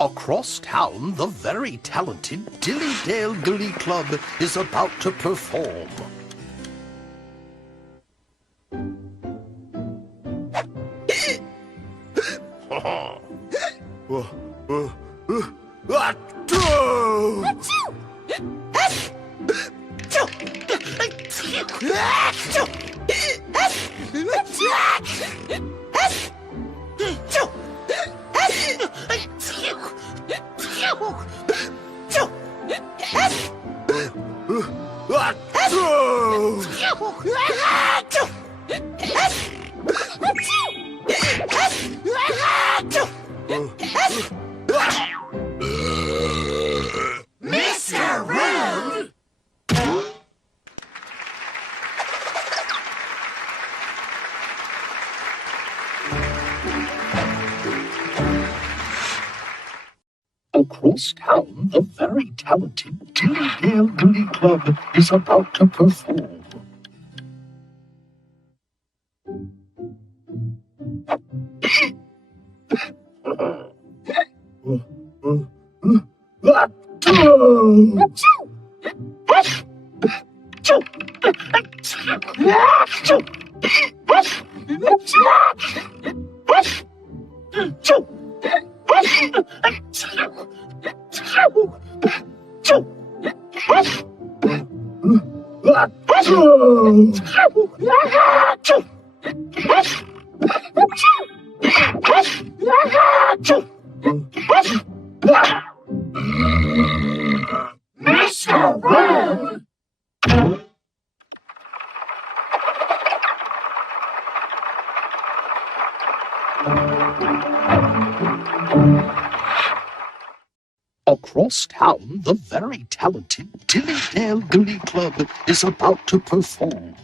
Across town, the very talented Dillydale Glee Club is about to perform. Mr. Rude! Across town, the very talented Dillydale Glee Club is about to perform. Mr. Rude! Across town, the very talented Dillydale Glee Club is about to perform.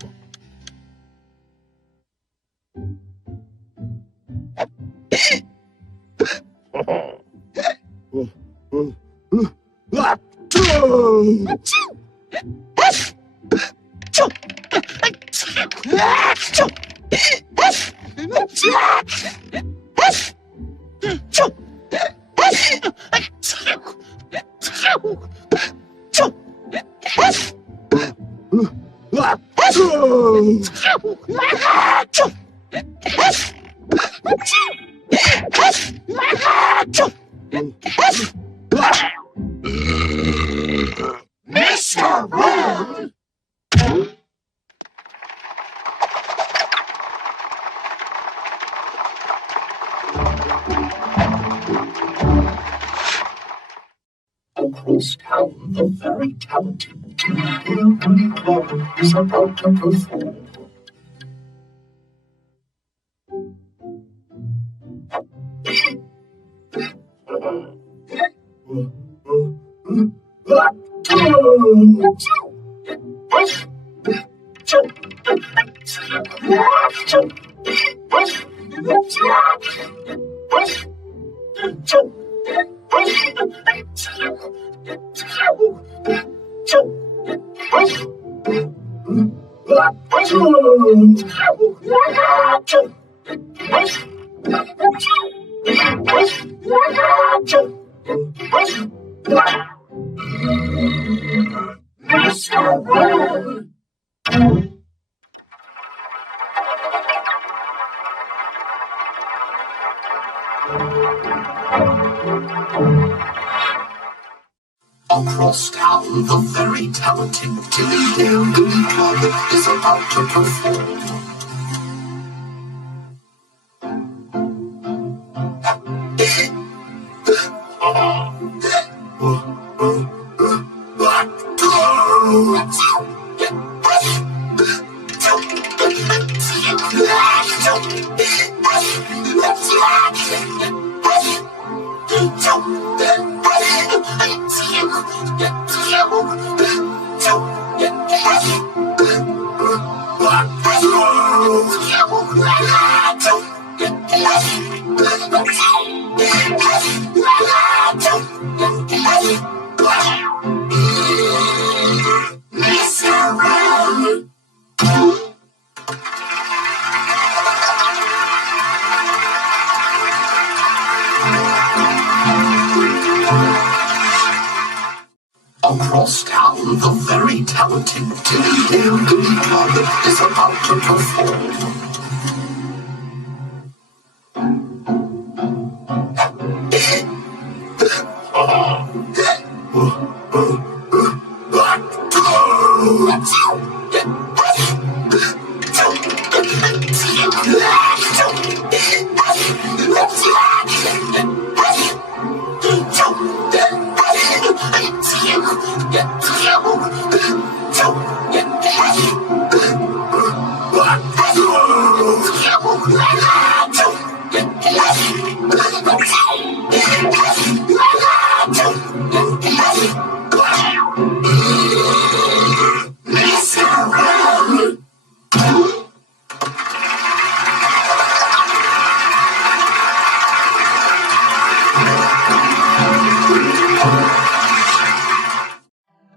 Mr. Rude! Across town, the very talented Dillydale Glee Club is about to perform. Mr. Rude! Across town, the very talented Dillydale Glee Club is about to perform. Mr. Rude! Across town, the very talented Hiccup is about to perform.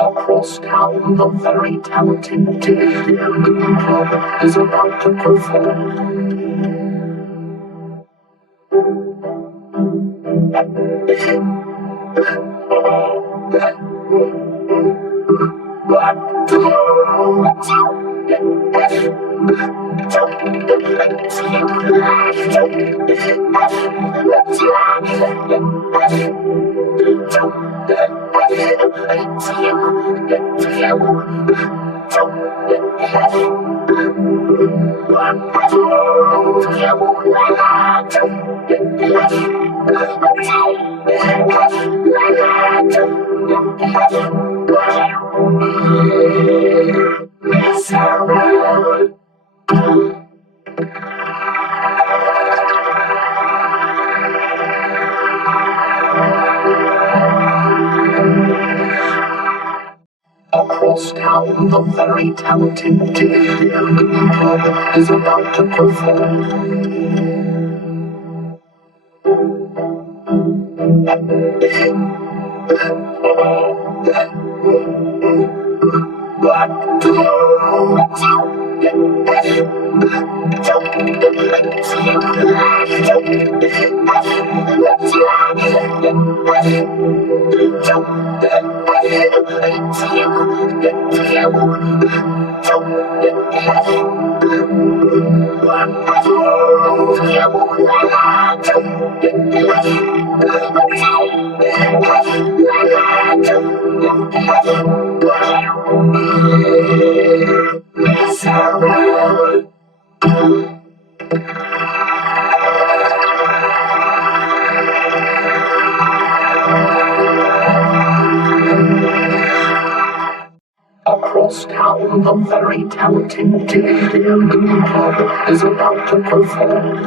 Across town, the very talented Hiccup is about to perform. Across town, the very talented Hiccup is about to perform. Across town, the very talented Hiccup is about to perform.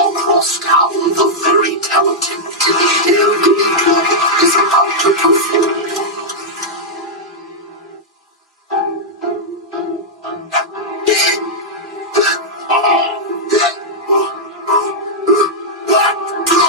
Across town, the very talented Hiccup is about to perform. What?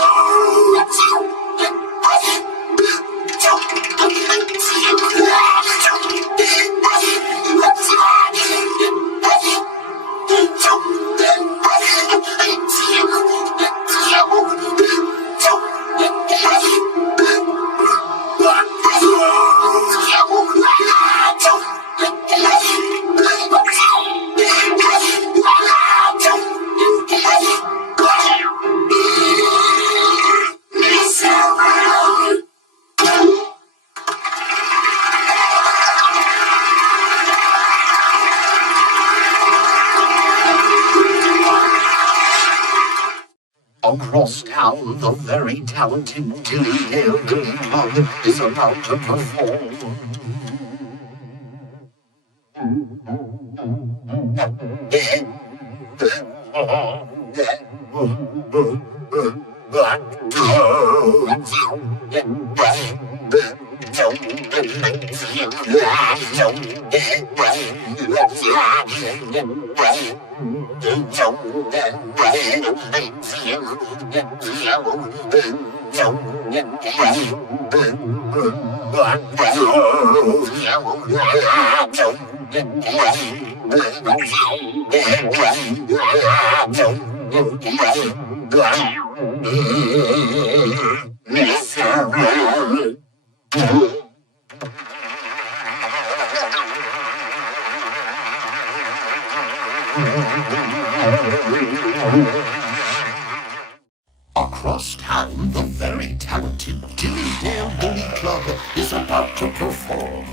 Across town, the very talented Dilly Dale Dilly Club is about to perform. Across town, the very talented Dilly Dale Dilly Club is about to perform.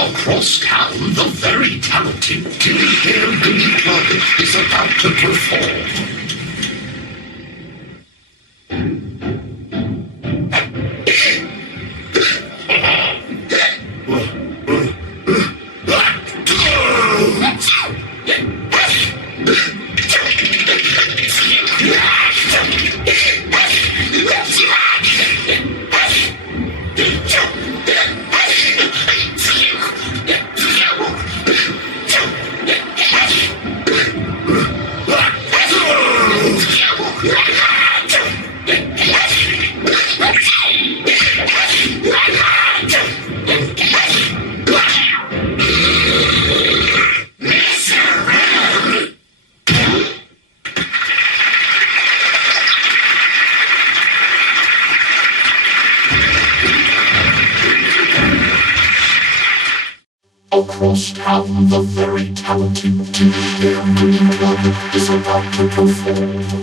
Across town, the very talented Dilly Dale Dilly Club is about to perform. Across town, the very talented Dilly Dale Dilly Club is about to perform.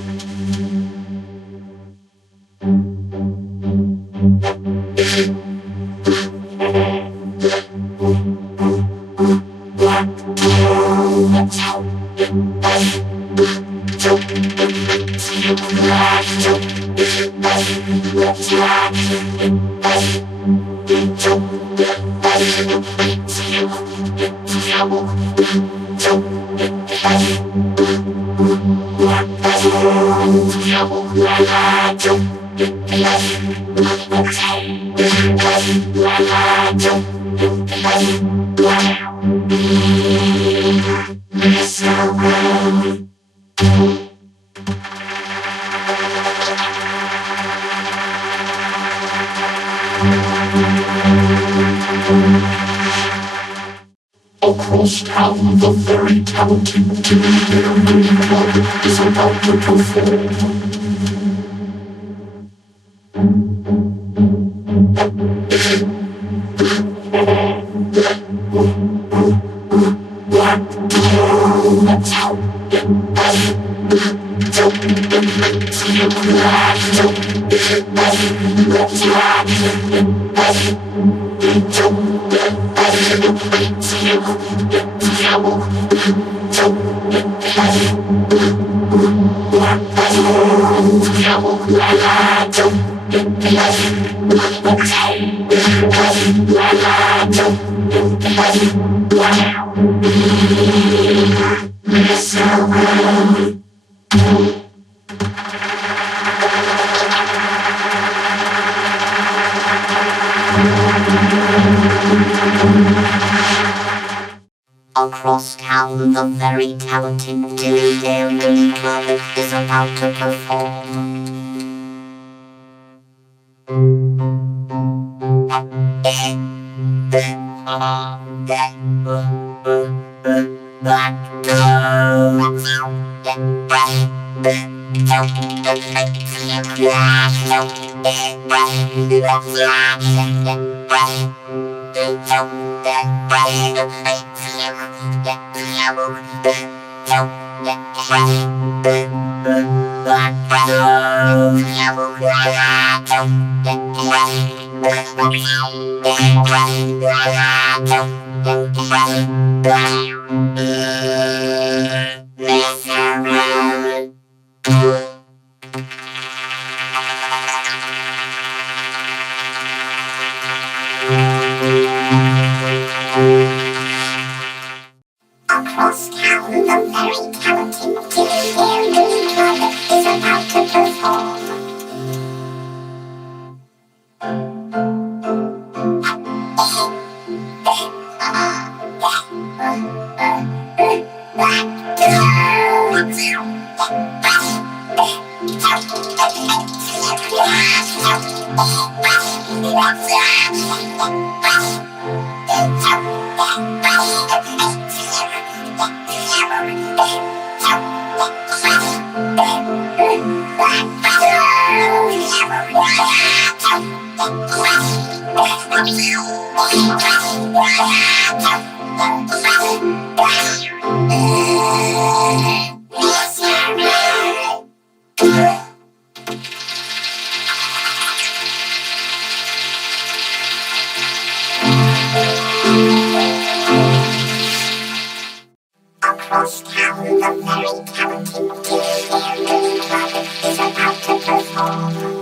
Across town, the very talented Dilly Dale Dilly Club is about to perform. Across town, the very talented Dilly Club is about to perform. Across town, the very talented Dilly Club is about to perform. Across town, the very talented Dilly Club is about to perform.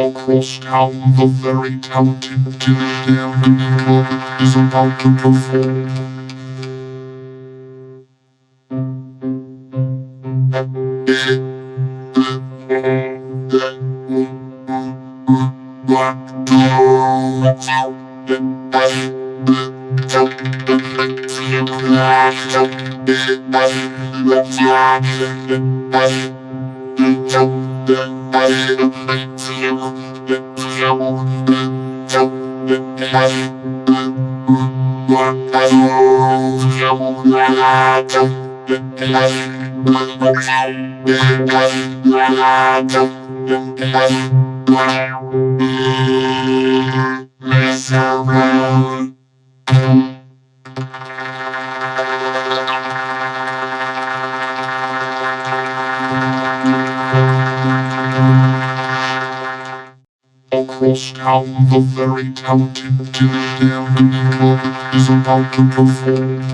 Across town, the very talented Dilly Club is about to perform. Across town, the very talented Dilly Club is about to perform.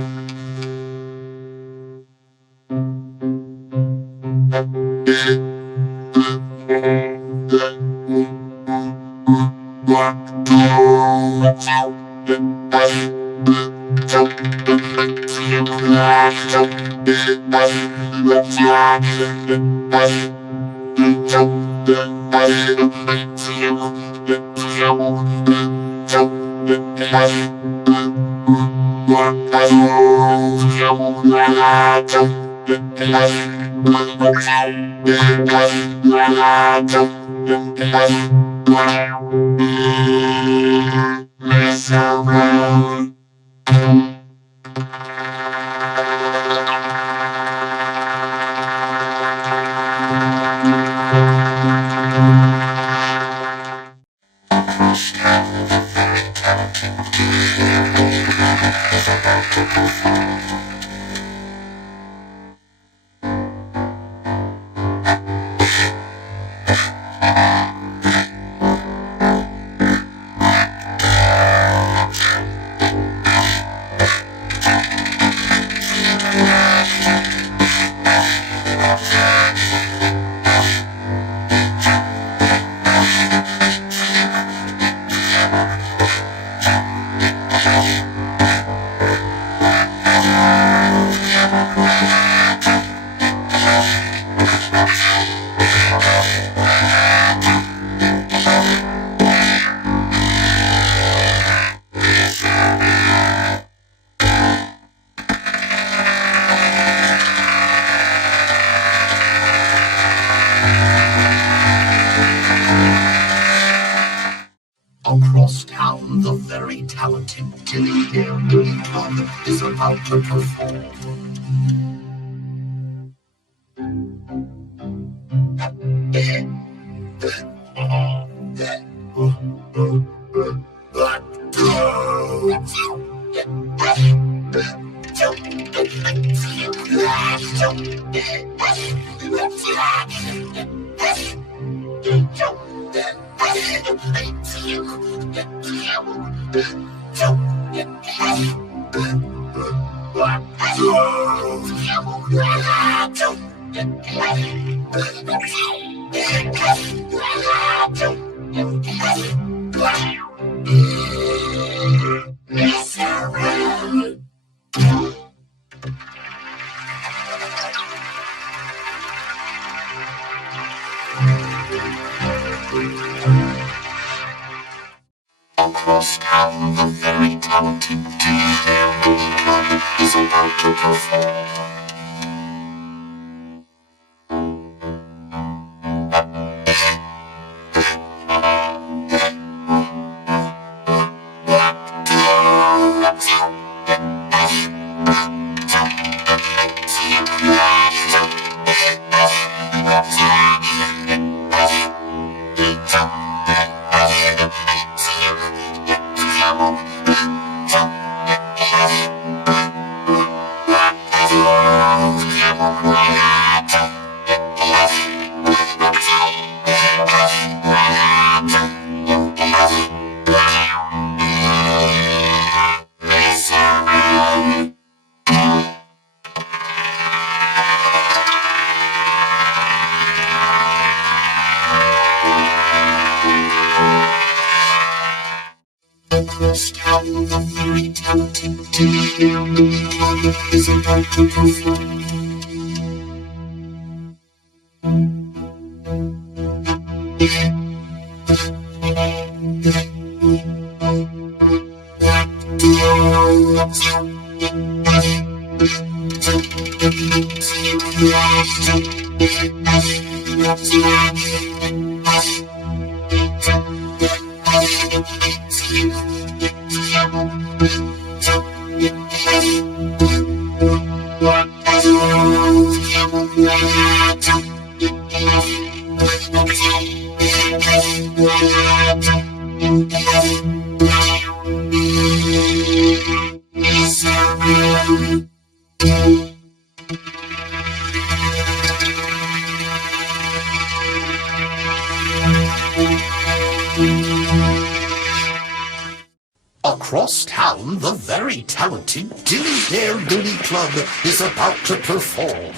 Across town, the very talented Dilly Dale Dilly Club is about to perform. Across town, the very talented Dilly Dale Dilly Club is about to perform. Across town, the very talented Dilly Dale Dilly Club is about to perform. Across town, the very talented Dilly Dale Dilly Club is about to perform.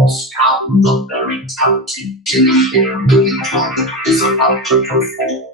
Across town, the very talented Hiccup is about to perform.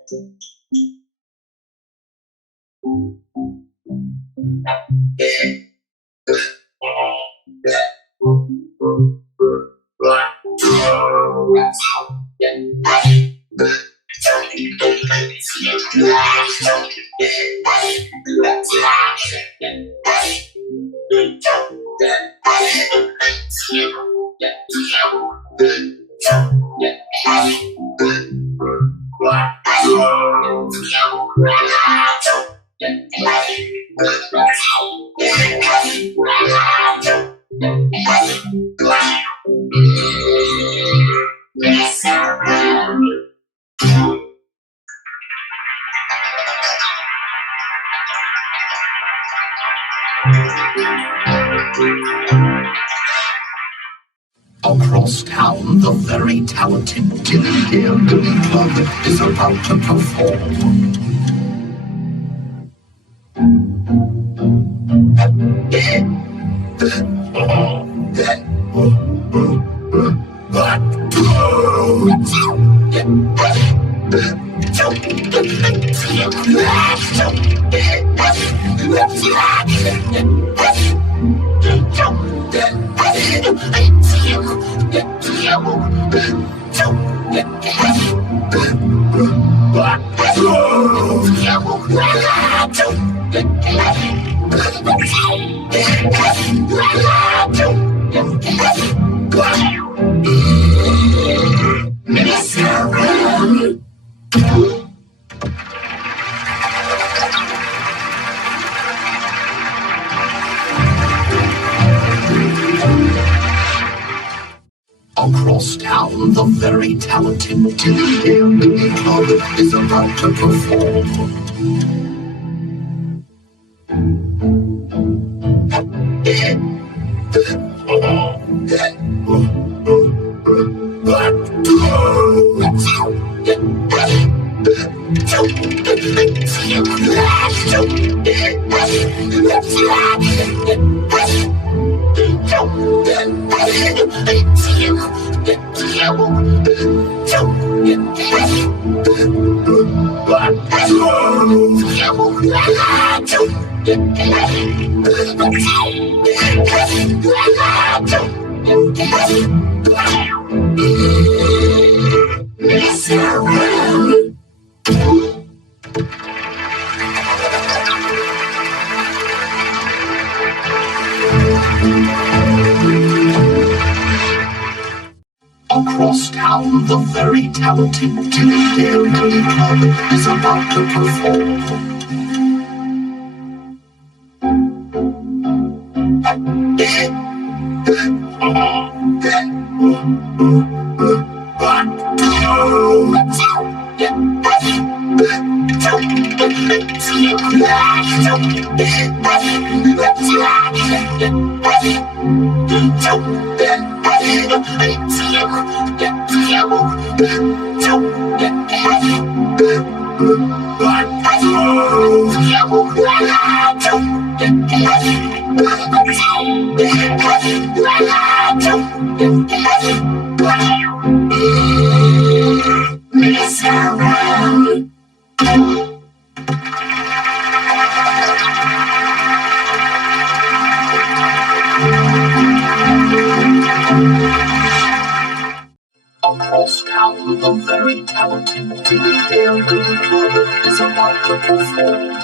Across town, the very talented Hiccup is about to perform. Across town, the very talented Hiccup is about to perform. Across town, the very talented Hiccup is about to perform. Across town, the very talented Hiccup is about to perform.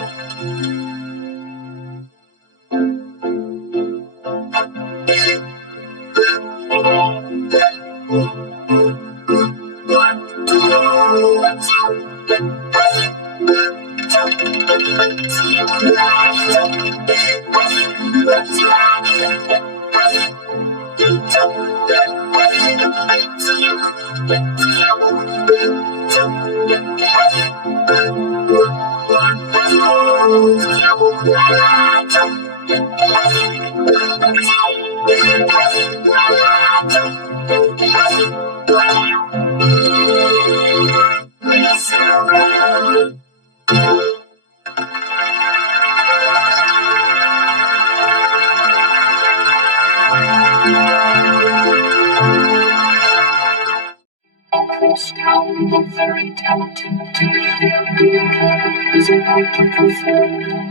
Across town, the very talented is about to perform.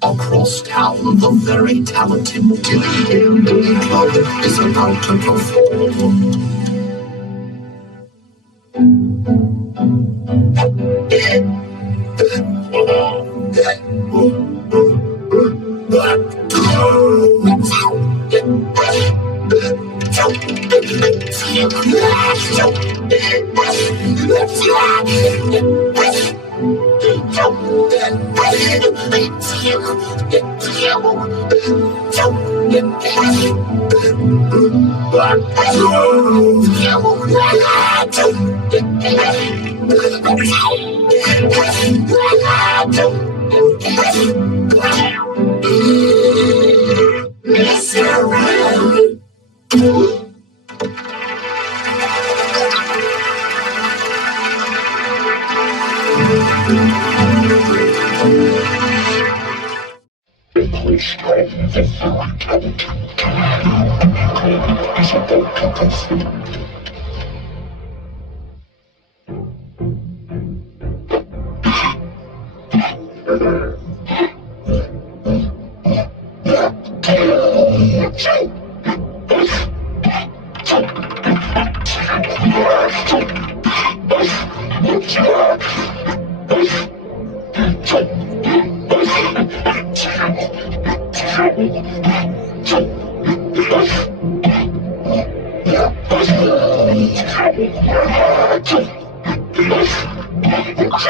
Across town, the very talented Hiccup is about to perform.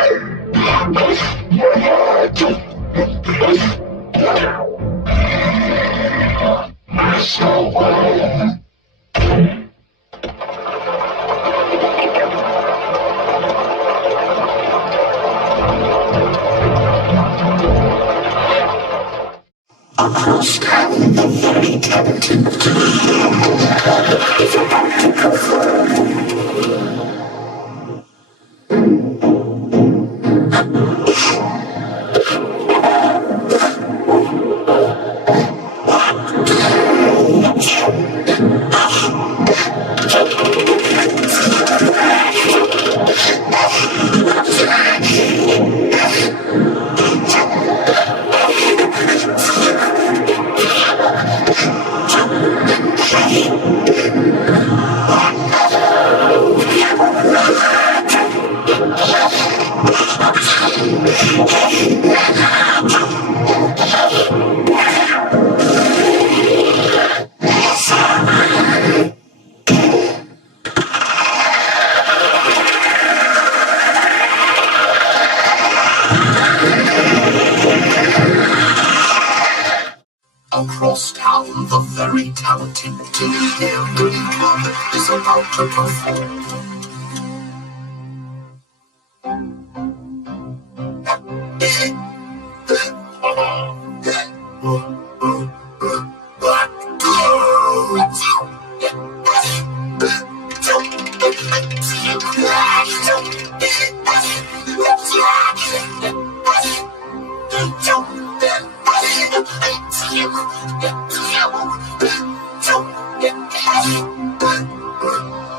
Across town, the very talented Hiccup is about to perform. Across town, the very talented Hiccup is about to perform. Across town, the very talented Hiccup is about to perform.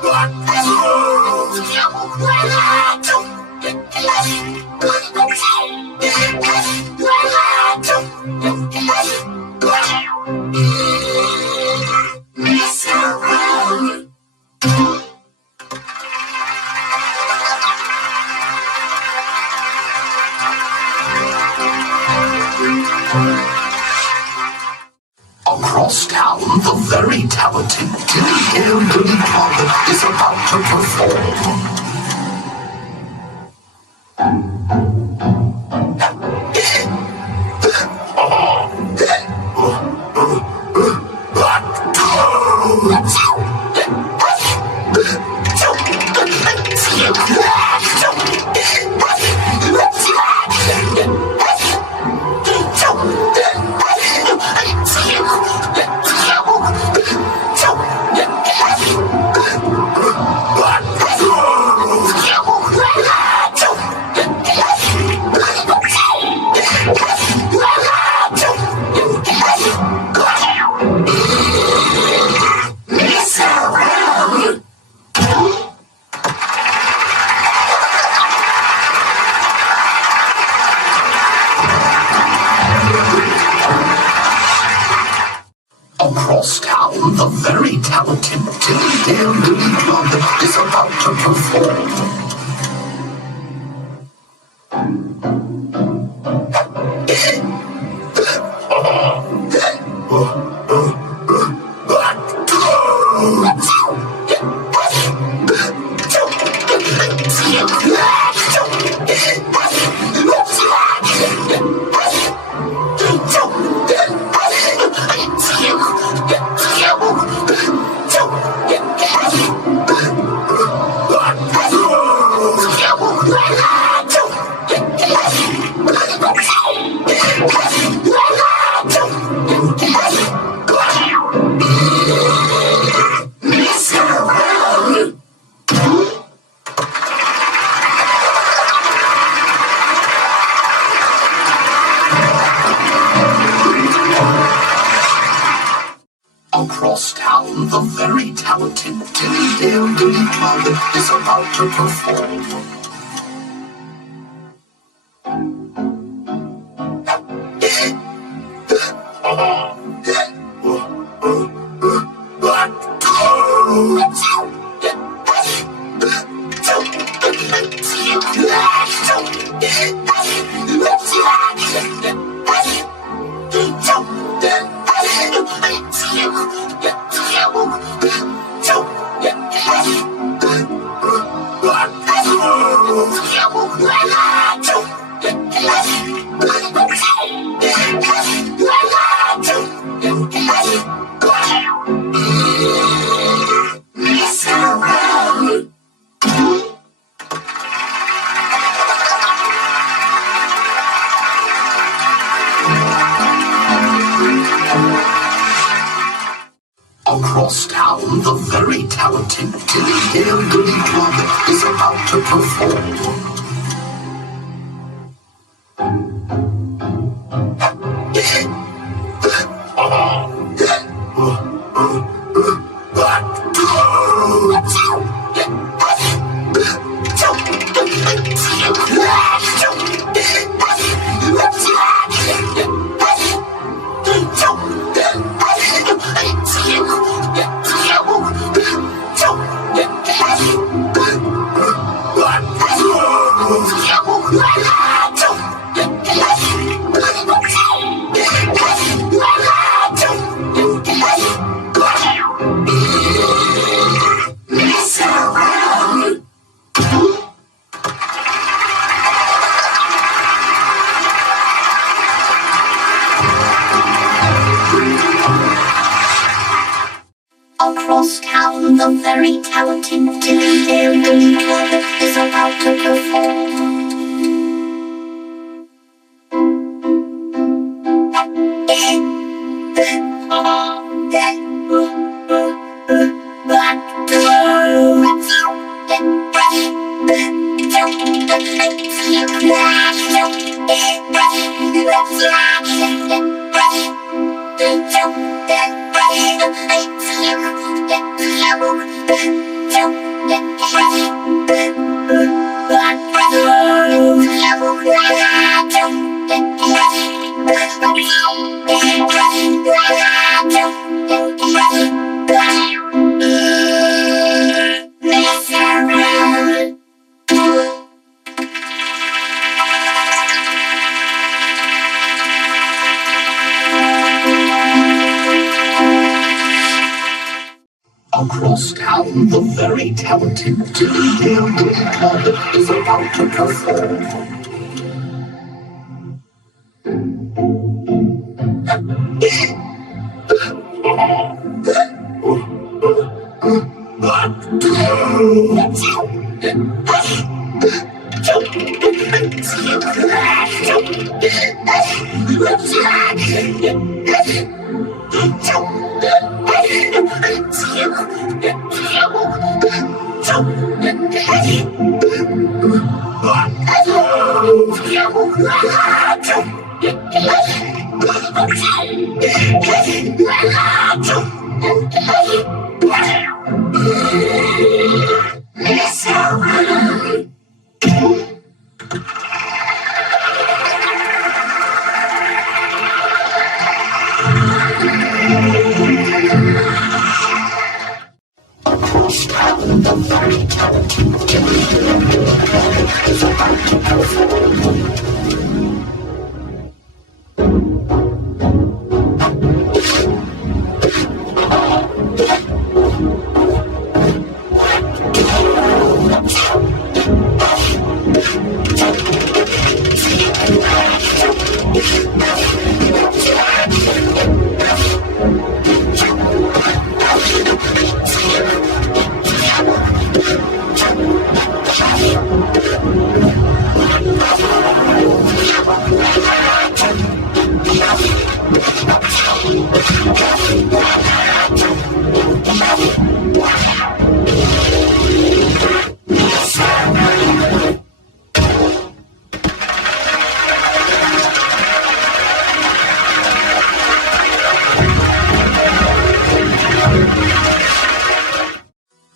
Black Across town, the very talented Dilly Dale Dilly Dog is about to perform. Across town, the very talented Dilly Dale Dilly Dog is about to perform. Across town, the very talented Dilly Dale Dilly Dog is about to perform. Across town, the very talented Dilly Dale Dilly Dog is about to perform. Across town, the very talented Dilly Dale Dilly Dog is about to perform. Across town, the very talented Hiccup is about to perform.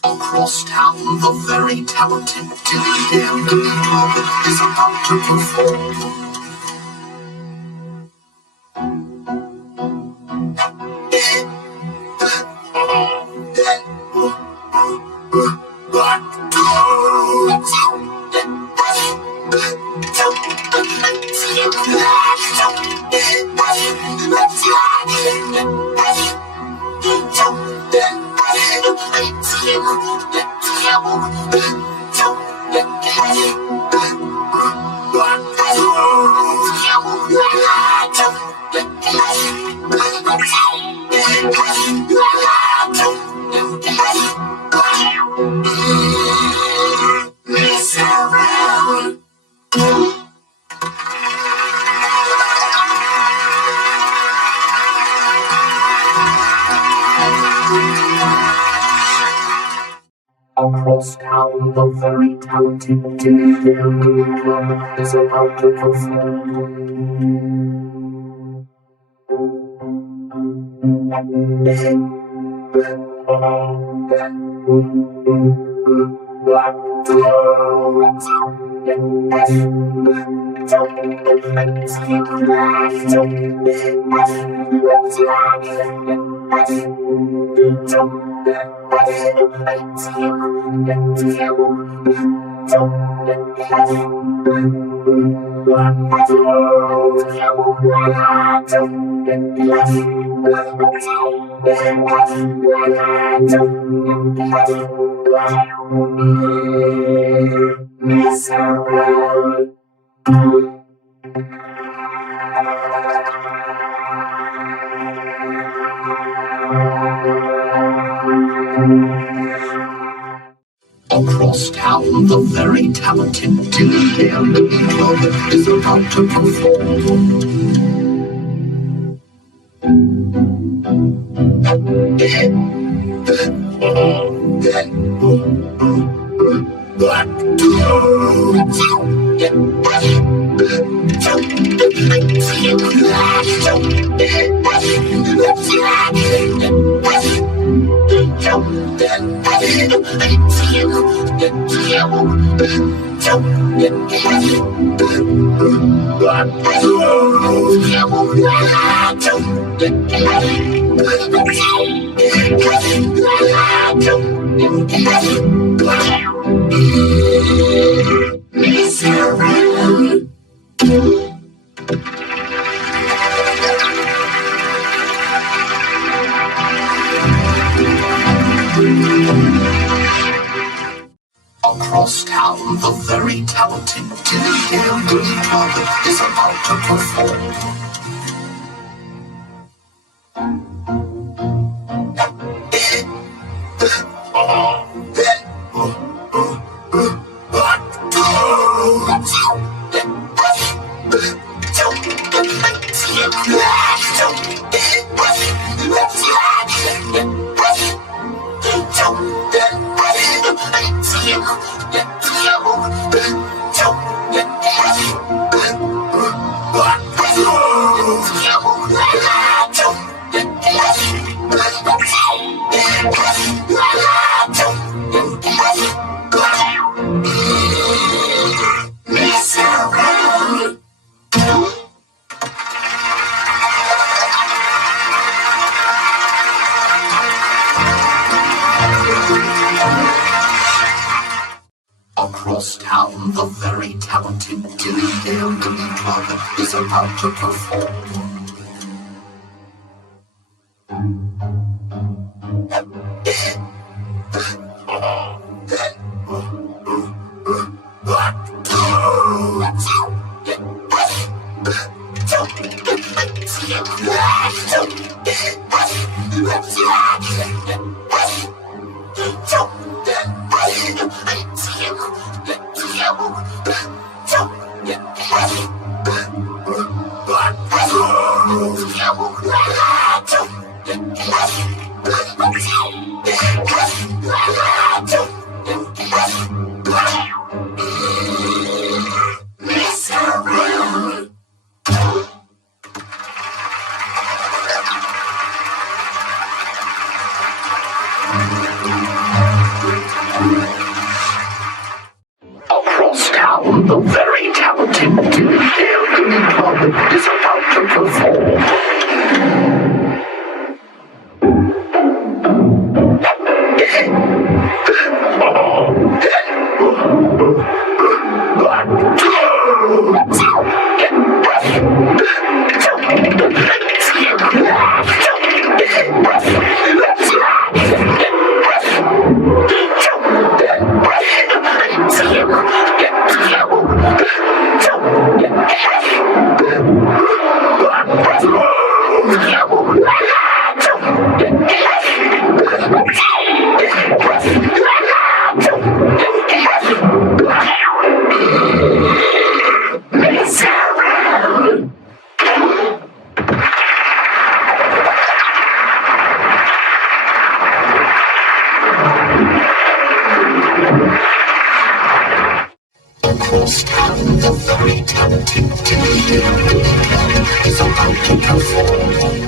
Across town, the very talented Hiccup is about to perform. Across town, the very talented Hiccup is about to perform. Across town, the very talented Hiccup is about to perform. Across town, the very talented Hiccup is about to perform. Across town, the very talented Hiccup is about to perform. Across town, the very talented Hiccup is about to perform. Across town, the very talented Hiccup is about to perform. Across town, the very talented Hiccup is about to perform.